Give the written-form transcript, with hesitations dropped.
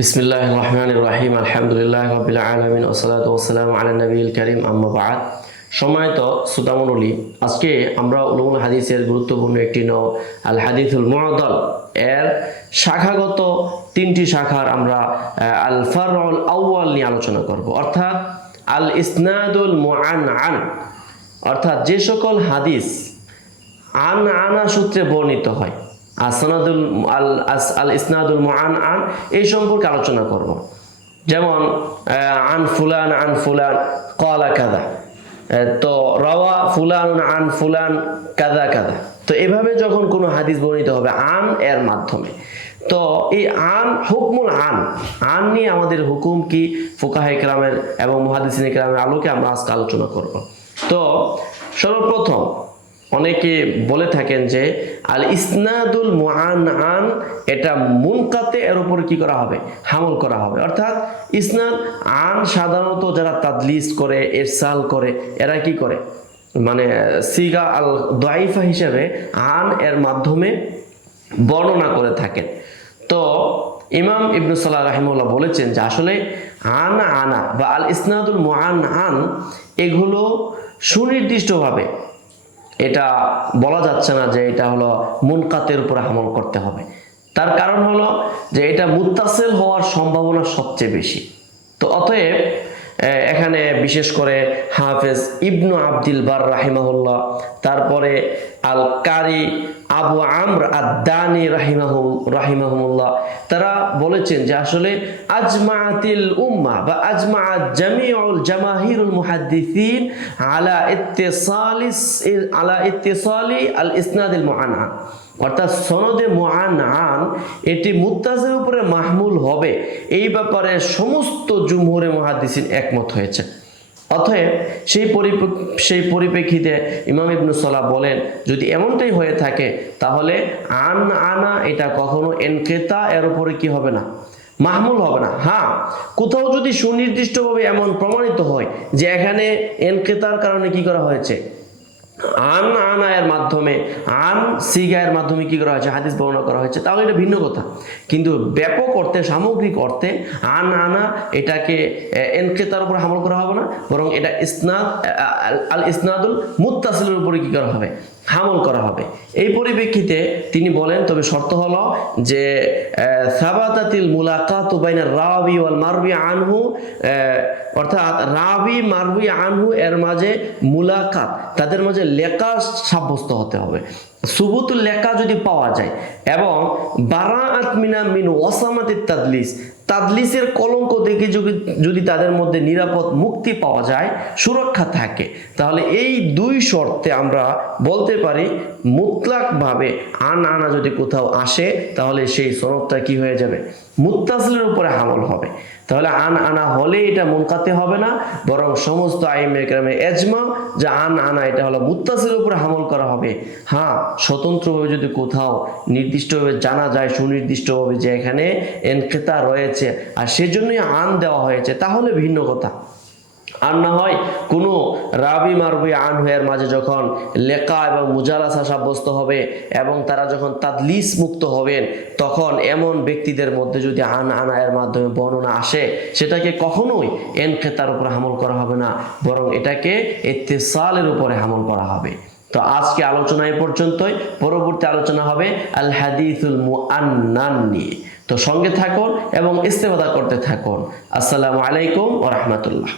বিসমিল্লাহির রহমানির রহিম আলহামদুলিল্লাহি রাব্বিল আলামিন ওয়াসসালাতু ওয়াসসালামু আলা নবিয়িল কারীম আম্মা বা'দ। সম্মানিত শ্রোতামণ্ডলী, আজকে আমরা উলুমুল হাদিসের গুরুত্বপূর্ণ একটি নও আল হাদিসুল মুআদ্দাল এর শাখাগত তিনটি শাখার আমরা আল ফারউল আউয়াল নিয়ে আলোচনা করব, অর্থাৎ আল ইসনাদুল মুআনআন, অর্থাৎ যে সকল হাদিস আনা সূত্রে বর্ণিত হয়, আল ইসনাদুল মুআনআন এই সম্পর্কে আলোচনা করব। যেমন আন ফুলান ক্বালা কাযা, তো রাওয়া ফুলান আন ফুলান কাযা কাযা। তো এভাবে যখন কোনো হাদিস বর্ণিত হবে আন এর মাধ্যমে, তো এই আন হুকমুল আন নিয়ে আমাদের হুকুম কি ফুকাহায়ে কেরামের এবং মুহাদ্দিসিনে কেরামের আলোকে আমরা আজকে আলোচনা করব। তো সর্বপ্রথম অনেকে বলে থাকেন যে আল ইসনাদুল মুআনআন এটা মুনকাতে এর উপর কি করা হবে, হামল করা হবে। অর্থাৎ ইসনাদ আন সাধারণত যারা তাদলিস করে, ইরসাল করে, এরা কি করে, মানে সিগা আল দাইফা হিসেবে আন এর মাধ্যমে বর্ণনা করে থাকেন। তো ইমাম ইবনে সালাহ রাহিমাহুল্লাহ বলেছেন যে আসলে আনা বা আল ইসনাদুল মুআনআন এগুলো সুনির্দিষ্টভাবে এটা বলা যাচ্ছে না যে এটা হলো মুনকাতের উপরে আমল করতে হবে। তার কারণ হলো যে এটা মুত্তাসিল হওয়ার সম্ভাবনা সবচেয়ে বেশি। তো অতএব এখানে বিশেষ করে হাফেজ ইবনু আব্দুল বার রাহিমাহুল্লাহ, তারপরে আল কারি আবু আমর আদ-দানি রাহিমাহুল্লাহ, তারা বলেছেন যে আসলে আজমাআতিল উম্মাহ বা আজমাআত জামিউল জামাহিরুল মুহাদ্দিসিন আলা ইত্তিসালি আল ইসনাদুল মুআনআন, অর্থাৎ সনদে মুআনআন এটি মুত্তাসিলের উপরে মাহমুল হবে, এই ব্যাপারে সমস্ত জুমহুরে মুহাদ্দিসিন একমত হয়েছে। অতএব সেই পরিপ্রেক্ষিতে ইমাম ইবনে সালাহ বলেন যদি এমনটাই হয়ে থাকে তাহলে আনা এটা কখনো ইনকিতা এর উপরে কি হবে না, মাহমুল হবে না। হ্যাঁ, কোথাও যদি সুনির্দিষ্টভাবে এমন প্রমাণিত হয় যে এখানে ইনকিতার কারণে কি করা হয়েছে, আনা এর মাধ্যমে সিগা এর মাধ্যমে কি করা হয়েছে, হাদিস বর্ণনা করা হয়েছে, তাহলে এটা ভিন্ন কথা। কিন্তু ব্যাপক অর্থে, সামগ্রিক অর্থে আনা এটাকে ইনকিতার উপরে আমল করা হবে না, বরং এটা আল ইসনাদুল মুত্তাসিলের উপরে কি করা হবে, আমল করা হবে। এই পরিপ্রেক্ষিতে তিনি বলেন তবে শর্ত হলো যে সাবাতাতিল মুলাকাতু বাইনার রাবি ওয়াল মারবি আনহু, অর্থাৎ রাবি মারবি আনহু এর মাঝে মুলাকাত, তাদের মাঝে লেখা সাব্যস্ত হতে হবে। সুবুতুল লেখা যদি পাওয়া যায় এবং বারাআত মিন ওয়াসামাতিত তাদলিসের কলঙ্ক থেকে যদি তাদের মধ্যে নিরাপদ মুক্তি পাওয়া যায়, সুরক্ষা থাকে, তাহলে এই দুই শর্তে আমরা বলতে পারি মুতলাকভাবে আনা যদি কোথাও আসে তাহলে সেই সনদটা কি হয়ে যাবে, মুত্তাসিলের উপরে আমল হবে। তাহলে আনা হলে এটা মুনকাতে হবে না, বরং সমস্ত আইম্মায়ে কেরামের ইজমা যে আনা এটা হলো মুত্তাসিলের উপরে আমল করা হবে। হ্যাঁ, স্বতন্ত্রভাবে যদি কোথাও নির্দিষ্টভাবে জানা যায়, সুনির্দিষ্টভাবে যে এখানে ইনকিতা রয়েছে আর সেজন্যই আন দেওয়া হয়েছে, তাহলে ভিন্ন কথা। আর না হয় কোনো রাবি মারবি আনহু এর মাঝে যখন লেখা এবং মুজালাসা সাব্যস্ত হবে এবং তারা যখন তাদলিস মুক্ত হবেন, তখন এমন ব্যক্তিদের মধ্যে যদি আনা এর মাধ্যমে বর্ণনা আসে, সেটাকে কখনোই ইনকিতার উপরে আমল করা হবে না, বরং এটাকে ইত্তিসালের উপরে আমল করা হবে। তো আজকে আলোচনা এই পর্যন্তই, পরবর্তী আলোচনা হবে আল হাদিসুল মুআন্নান নিয়ে। তো সঙ্গে থাকুন এবং ইস্তেফাদা করতে থাকুন। আসসালামু আলাইকুম ওয়া রাহমাতুল্লাহ।